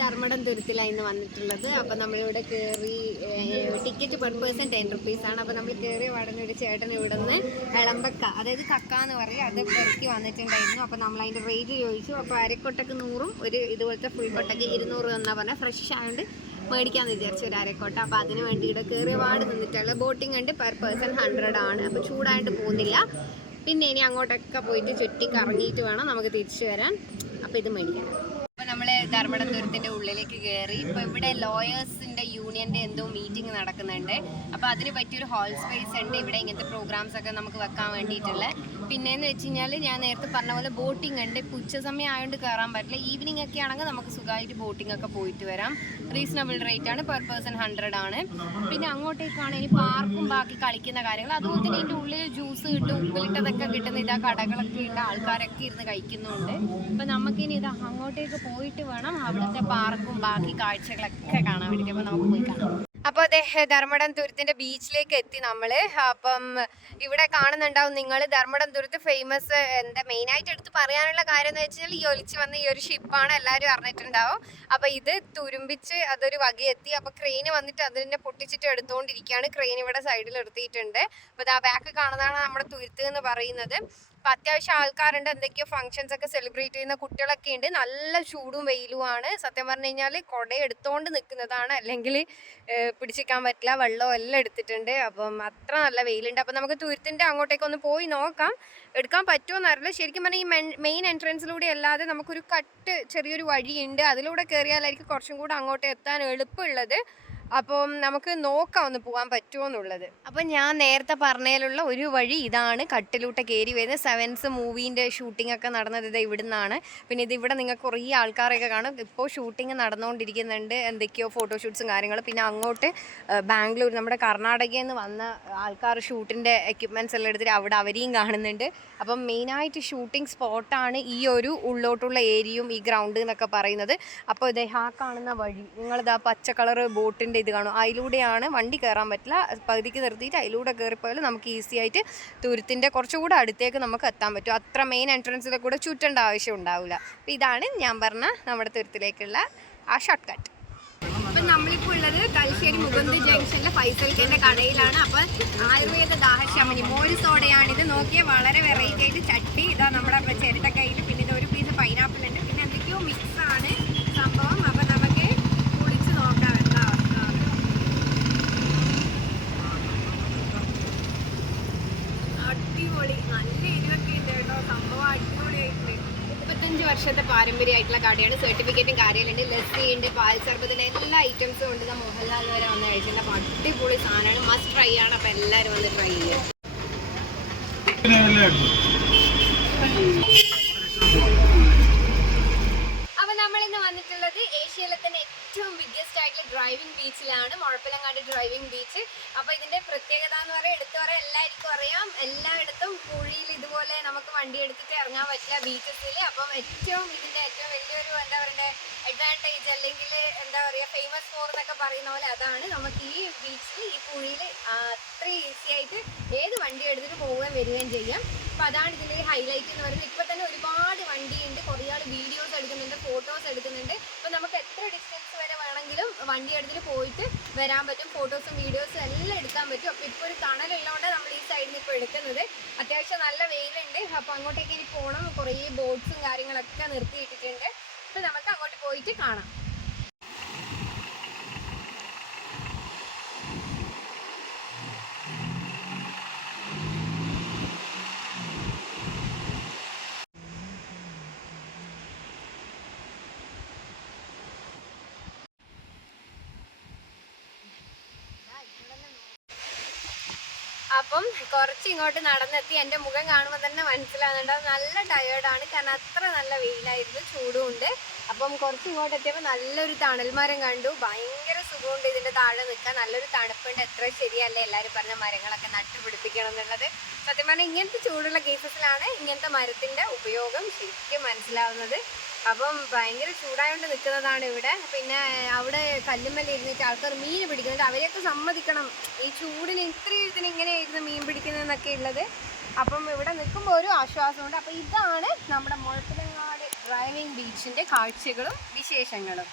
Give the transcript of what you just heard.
ധർമ്മടം തുരുത്തിലാണ് ഇന്ന് വന്നിട്ടുള്ളത്. അപ്പം നമ്മളിവിടെ കയറി ടിക്കറ്റ് പെർ പേഴ്സൺ 10 റുപ്പീസാണ്. അപ്പം നമ്മൾ കയറി പാടുന്ന ഒരു ചേട്ടൻ ഇവിടെ നിന്ന് ഇളമ്പക്ക, അതായത് കക്ക എന്ന് പറയും, അത് പെറുക്കി വന്നിട്ടുണ്ടായിരുന്നു. അപ്പം നമ്മൾ അതിൻ്റെ റേറ്റ് ചോദിച്ചു. അപ്പോൾ അരക്കൊട്ടക്ക് 100ഉം ഒരു ഇതുപോലത്തെ ഫുൾ കൊട്ടക്ക് 200 എന്നാണ് പറഞ്ഞാൽ. ഫ്രഷ് ആയതുകൊണ്ട് മേടിക്കാമെന്ന് വിചാരിച്ചു ഒരു അരക്കൊട്ട. അപ്പോൾ അതിന് വേണ്ടി ഇവിടെ കയറി പാട് നിന്നിട്ടുള്ള ബോട്ടിംഗ് ഉണ്ട്. പെർ പേഴ്സൺ 100 ആണ്. അപ്പോൾ ചൂടായിട്ട് പോകുന്നില്ല. പിന്നെ ഇനി അങ്ങോട്ടൊക്കെ പോയിട്ട് ചുറ്റി കറങ്ങിയിട്ട് വേണം നമുക്ക് തിരിച്ചു വരാൻ. അപ്പോൾ ഇത് മേടിക്കണം. അപ്പോൾ നമ്മൾ ധർമ്മടം തുരുത്തിൻ്റെ ഉള്ളിലേക്ക് കയറി. ഇപ്പോൾ ഇവിടെ ലോയേഴ്സിൻ്റെ യൂണിയൻ്റെ എന്തോ മീറ്റിംഗ് നടക്കുന്നുണ്ട്. അപ്പോൾ അതിന് പറ്റിയൊരു ഹാൾ സ്പേസ് ഉണ്ട് ഇവിടെ. ഇങ്ങനത്തെ പ്രോഗ്രാംസ് ഒക്കെ നമുക്ക് വെക്കാൻ വേണ്ടിയിട്ടുള്ള. പിന്നെയെന്ന് വെച്ച് കഴിഞ്ഞാൽ ഞാൻ നേരത്തെ പറഞ്ഞ പോലെ ബോട്ടിംഗ് ഉണ്ട്. ഇപ്പോൾ ഉച്ച സമയം ആയതുകൊണ്ട് കയറാൻ പറ്റില്ല. ഈവനിങ് ഒക്കെ ആണെങ്കിൽ നമുക്ക് സുഖമായിട്ട് ബോട്ടിംഗ് ഒക്കെ പോയിട്ട് വരാം. റീസണബിൾ റേറ്റ് ആണ്. പെർ പേഴ്സൺ 100 ആണ്. പിന്നെ അങ്ങോട്ടേക്കാണ് ഇനി പാർക്കും ബാക്കി കളിക്കുന്ന കാര്യങ്ങൾ. അതുപോലെ തന്നെ ഇതിൻ്റെ ഉള്ളിൽ ജ്യൂസ് കിട്ടും, ഉപ്പിലിട്ടതൊക്കെ കിട്ടുന്ന ഇതാ കടകളൊക്കെ ഉണ്ട്. ആൾക്കാരൊക്കെ ഇരുന്ന് കഴിക്കുന്നുണ്ട്. അപ്പോൾ നമുക്കിനി ഇതാ അങ്ങോട്ടേക്ക് പോയിട്ട് വേണം അവിടുത്തെ പാർക്കും ബാക്കി കാഴ്ചകളൊക്കെ കാണാൻ വേണ്ടിയിട്ട്. അപ്പോൾ നമുക്ക് പോയി കാണാം. അപ്പോൾ അതെ, ധർമ്മടം തുരുത്തിൻ്റെ ബീച്ചിലേക്ക് എത്തി നമ്മൾ. അപ്പം ഇവിടെ കാണുന്നുണ്ടാവും നിങ്ങൾ ധർമ്മടം തുരുത്ത് ഫേമസ്. എന്താ മെയിനായിട്ട് എടുത്ത് പറയാനുള്ള കാര്യം എന്ന് വെച്ചാൽ ഈ ഒലിച്ച് വന്ന ഈ ഒരു ഷിപ്പാണ്. എല്ലാവരും അറിഞ്ഞിട്ടുണ്ടാവും. അപ്പോൾ ഇത് തുരുമ്പിച്ച് അതൊരു വകയെത്തി. അപ്പോൾ ക്രെയിന് വന്നിട്ട് അതിനെ പൊട്ടിച്ചിട്ട് എടുത്തുകൊണ്ടിരിക്കുകയാണ്. ക്രെയിൻ ഇവിടെ സൈഡിൽ നിർത്തിയിട്ടുണ്ട്. അപ്പോൾ ആ ബാക്ക് കാണുന്നതാണ് നമ്മുടെ തുരുത്ത് എന്ന് പറയുന്നത്. അപ്പോൾ അത്യാവശ്യം ആൾക്കാരുണ്ട്. എന്തൊക്കെയോ ഫംഗ്ഷൻസ് ഒക്കെ സെലിബ്രേറ്റ് ചെയ്യുന്ന കുട്ടികളൊക്കെ ഉണ്ട്. നല്ല ചൂടും വെയിലുമാണ്. സത്യം പറഞ്ഞു കഴിഞ്ഞാൽ കുട എടുത്തുകൊണ്ട് നിൽക്കുന്നതാണ്, അല്ലെങ്കിൽ പിടിച്ചിക്കാൻ പറ്റില്ല. വെള്ളം എല്ലാം എടുത്തിട്ടുണ്ട്. അപ്പം അത്ര നല്ല വെയിലുണ്ട്. അപ്പം നമുക്ക് തുരുത്തിൻ്റെ അങ്ങോട്ടേക്കൊന്ന് പോയി നോക്കാം. എടുക്കാൻ പറ്റുമോ എന്നറിയില്ല. ശരിക്കും പറഞ്ഞാൽ ഈ മെയിൻ എൻട്രൻസിലൂടെ അല്ലാതെ നമുക്കൊരു ചെറിയൊരു വഴിയുണ്ട്. അതിലൂടെ കയറിയാലായിരിക്കും കുറച്ചും കൂടെ അങ്ങോട്ട് എത്താൻ എളുപ്പമുള്ളത്. അപ്പം നമുക്ക് നോക്കാം ഒന്ന് പോകാൻ പറ്റുമോ എന്നുള്ളത്. അപ്പം ഞാൻ നേരത്തെ പറഞ്ഞതിലുള്ള ഒരു വഴി ഇതാണ്. കട്ടിലൂട്ട കയറി വരുന്നത്. സെവൻസ് മൂവീൻ്റെ ഷൂട്ടിംഗ് ഒക്കെ നടന്നത് ഇത് ഇവിടുന്നാണ്. പിന്നെ ഇതിവിടെ നിങ്ങൾക്ക് കുറേ ആൾക്കാരൊക്കെ കാണും. ഇപ്പോൾ ഷൂട്ടിംഗ് നടന്നുകൊണ്ടിരിക്കുന്നുണ്ട്. എന്തൊക്കെയോ ഫോട്ടോഷൂട്ട്സും കാര്യങ്ങളും. പിന്നെ അങ്ങോട്ട് ബാംഗ്ലൂർ, നമ്മുടെ കർണാടകയിൽ നിന്ന് വന്ന ആൾക്കാർ ഷൂട്ടിൻ്റെ എക്യുപ്മെൻറ്റ്സ് എല്ലാം എടുത്തിട്ട് അവിടെ അവരെയും കാണുന്നുണ്ട്. അപ്പം മെയിനായിട്ട് ഷൂട്ടിംഗ് സ്പോട്ടാണ് ഈ ഒരു ഉള്ളോട്ടുള്ള ഏരിയയും ഈ ഗ്രൗണ്ട് എന്നൊക്കെ പറയുന്നത്. അപ്പോൾ ഇതേ ആ കാണുന്ന വഴി, നിങ്ങളിതാ പച്ച കളർ ബോട്ടിൻ്റെ ഇത് കാണും. അതിലൂടെയാണ്, വണ്ടി കയറാൻ പറ്റില്ല. പകുതിക്ക് നിർത്തിയിട്ട് അതിലൂടെ കയറിപ്പോയാൽ നമുക്ക് ഈസി ആയിട്ട് തുരുത്തിൻ്റെ കുറച്ചുകൂടെ അടുത്തേക്ക് നമുക്ക് എത്താൻ പറ്റും. അത്ര മെയിൻ എൻട്രൻസിലെ കൂടെ ചുറ്റേണ്ട ആവശ്യം ഉണ്ടാവില്ല. അപ്പോൾ ഇതാണ് ഞാൻ പറഞ്ഞ നമ്മുടെ തുരുത്തിലേക്കുള്ള ആ ഷോർട്ട് കട്ട്. അപ്പം നമ്മളിപ്പോൾ ഉള്ളത് തലശ്ശേരി മുകുന്ദ് ജംഗ്ഷനിലെ ഫൈസൽക്കൻ്റെ കടയിലാണ്. അപ്പോൾ ആയുർവേദ ദാഹശമനി മോര് സോഡയാണിത്. നോക്കിയാൽ വളരെ വെറൈറ്റി ആയിട്ട് ചട്ടി ഇതാ നമ്മുടെ ചിരട്ടക്കൈയിൽ. പിന്നെ ഇത് ഒരു പീസ് പൈനാപ്പിൾ ഉണ്ട്. പിന്നെ എന്തൊക്കെയോ മിക്സാണ് സംഭവം. അപ്പോൾ നമുക്ക് കുളിച്ച് നോക്കാം. അടിപൊളി, നല്ല എരിവൊക്കെ ഉണ്ട് കേട്ടോ. സംഭവം അടിപൊളിയായിട്ടുണ്ട്. 25 വർഷത്തെ പാരമ്പര്യമായിട്ടുള്ള കടയാണ്. സർട്ടിഫിക്കറ്റും കാര്യങ്ങളുണ്ട്. ലസ്സിയുണ്ട്, പാൽ സർബത്തിന് എല്ലാ ഐറ്റംസും ഉണ്ട്. മോഹൻലാൽ വരെ വന്ന് കഴിച്ചില്ല. അപ്പോൾ അടിപൊളി സാധനമാണ്. മസ്റ്റ് ട്രൈ ആണ്. അപ്പോൾ എല്ലാവരും വന്ന് ട്രൈ ചെയ്യുക. അപ്പോൾ നമ്മളിന്ന് വന്നിട്ടുള്ളത് ഏഷ്യയിലെ തന്നെ ഏറ്റവും ബിഗ്ഗസ്റ്റ് ആയിട്ടുള്ള ഡ്രൈവിംഗ് ബീച്ചിലാണ്, മുഴപ്പിലങ്ങാട് ഡ്രൈവിംഗ് ബീച്ച്. അപ്പോൾ ഇതിൻ്റെ പ്രത്യേകത എന്ന് പറയുക, എടുത്തു പറയാൻ എല്ലാവർക്കും അറിയാം, എല്ലായിടത്തും കുഴിയിൽ ഇതുപോലെ നമുക്ക് വണ്ടി എടുത്തിട്ട് ഇറങ്ങാൻ പറ്റില്ല ബീച്ചസിൽ. അപ്പം ഇതിൻ്റെ ഏറ്റവും വലിയൊരു എന്താ പറയുക അഡ്വാൻറ്റേജ്, അല്ലെങ്കിൽ എന്താ പറയുക ഫേമസ് ഫോർ എന്നൊക്കെ പറയുന്ന പോലെ അതാണ്. നമുക്ക് ഈ ബീച്ചിൽ ഈ കുഴിയിൽ അത്ര ഈസി ആയിട്ട് ഏത് വണ്ടി എടുത്തിട്ട് പോവുകയും വരികയും ചെയ്യാം. അപ്പോൾ അതാണ് ഇതിൻ്റെ ഹൈലൈറ്റ് എന്ന് പറയുന്നത്. ഇപ്പോൾ തന്നെ ഒരുപാട് വണ്ടിയുണ്ട്. കുറേ ആൾ വീഡിയോസ് എടുക്കുന്നുണ്ട്, ഫോട്ടോസ് എടുക്കുന്നുണ്ട്. അപ്പോൾ നമുക്ക് എത്ര ഡിസ്റ്റൻസ് വരെ വേണമെങ്കിലും വണ്ടി എടുത്തിട്ട് പോയിട്ട് വരാൻ പറ്റും. ഫോട്ടോസും വീഡിയോസും എല്ലാം എടുക്കാൻ പറ്റും. അപ്പോൾ ഇപ്പോൾ ഒരു തണലുള്ളതുകൊണ്ട് നമ്മൾ ഈ സൈഡിൽ നിന്ന് ഇപ്പോൾ എടുക്കുന്നത്. അത്യാവശ്യം നല്ല വെയിലുണ്ട്. അപ്പോൾ അങ്ങോട്ടേക്ക് ഇനി പോകണം. കുറേ ബോട്ട്സും കാര്യങ്ങളൊക്കെ നിർത്തിയിട്ടിട്ടുണ്ട്. അപ്പോൾ നമുക്ക് അങ്ങോട്ട് പോയിട്ട് കാണാം. അപ്പം കുറച്ച് ഇങ്ങോട്ട് നടന്നെത്തി. എൻ്റെ മുഖം കാണുമ്പോൾ തന്നെ മനസ്സിലാകുന്നുണ്ട് നല്ല ടയേർഡാണ്. കാരണം അത്ര നല്ല വെയിലായിരുന്നു, ചൂടുമുണ്ട്. അപ്പം കുറച്ച് ഇങ്ങോട്ട് എത്തിയപ്പോൾ നല്ലൊരു തണൽമരം കണ്ടു. ഭയങ്കര സുഖമുണ്ട് ഇതിൻ്റെ താഴെ നിൽക്കാൻ. നല്ലൊരു തണുപ്പുണ്ട്. എത്ര ശരിയല്ലേ എല്ലാവരും പറഞ്ഞ മരങ്ങളൊക്കെ നട്ടുപിടിപ്പിക്കണം എന്നുള്ളത്. സത്യം പറഞ്ഞാൽ ഇങ്ങനത്തെ ചൂടുള്ള കേസസിലാണ് ഇങ്ങനത്തെ മരത്തിൻ്റെ ഉപയോഗം ശരിക്കും മനസ്സിലാവുന്നത്. അപ്പം ഭയങ്കര ചൂടായതുകൊണ്ട് നിൽക്കുന്നതാണ് ഇവിടെ. പിന്നെ അവിടെ കല്ലുമ്മൽ ഇരുന്നിട്ട് ആൾക്കാർ മീൻ പിടിക്കുന്നുണ്ട്. അവരെയൊക്കെ സമ്മതിക്കണം, ഈ ചൂടിന് ഇത്രയും ഇങ്ങനെയായിരുന്നു മീൻ പിടിക്കുന്നതെന്നൊക്കെ ഉള്ളത്. അപ്പം ഇവിടെ നിൽക്കുമ്പോൾ ഒരു ആശ്വാസമുണ്ട്. അപ്പോൾ ഇതാണ് നമ്മുടെ മുഴപ്പിലങ്ങാട് ഡ്രൈവിംഗ് ബീച്ചിൻ്റെ കാഴ്ചകളും വിശേഷങ്ങളും.